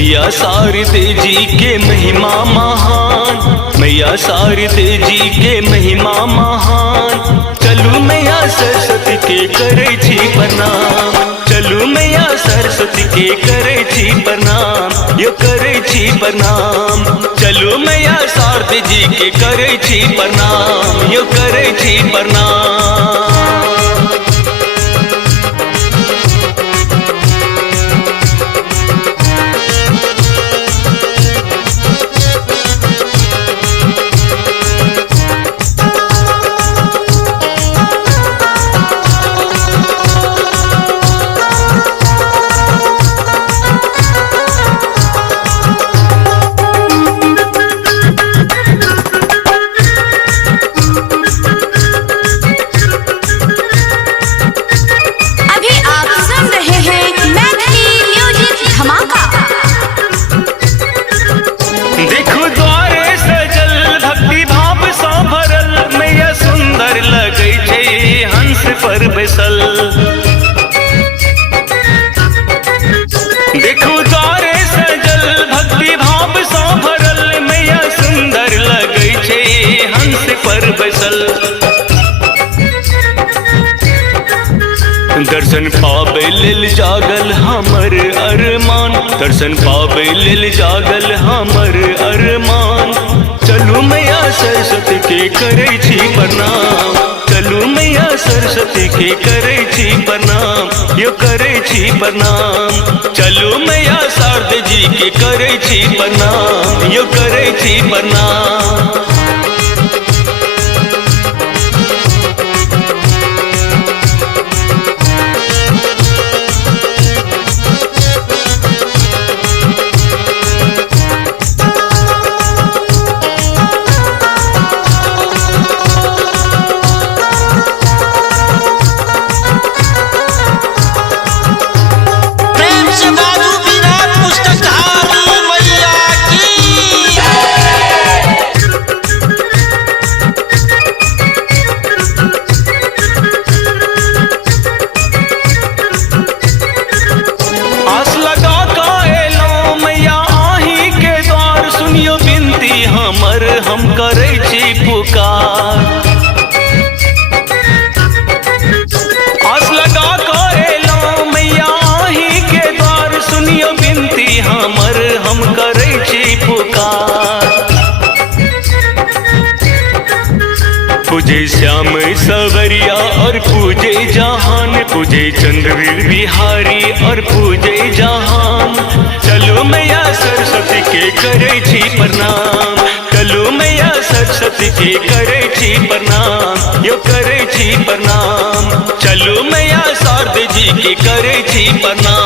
मैया शारदे जी के महिमा महान, मैया शारदे जी के महिमा महान। चलू मैया सरस्वती के करे छी प्रणाम, चलू मैया सरस्वती के करे छी प्रणाम, यो करे छी प्रणाम। चलू मैया शारदे जी के करे छी प्रणाम, यो करे छी प्रणाम। पर बैसल देखो द्वारे सजल भक्ति भाव सा भरल, मैया सुंदर लगै छै हंस पर बैसल। दर्शन पाबै लेल जागल हमर अरमान, दर्शन पाबै लेल जागल हमर अरमान। चलू मैया सरस्वती के करै छी प्रणाम, चलू मैया सरस्वती के करे छी प्रणाम, यो करे छी प्रणाम। चलू मैया शारदे जी के करे छी प्रणाम, यो करे छी प्रणाम। हम करे छी पुकार, आस लगा कर एलौं मैया आही के द्वार, सुनियो बिनती हमर हम करे छी पुकार। पूजे श्याम सवरिया और पूजे जहान, पूजे चंद्रवीर बिहारी और पूजे जहान। चलो मैया सरस्वती के करे छी प्रणाम, चलू मैया सरस्वती के करे छी प्रणाम, यो करे छी प्रणाम। चलू मैया शारदे जी के करे छी प्रणाम।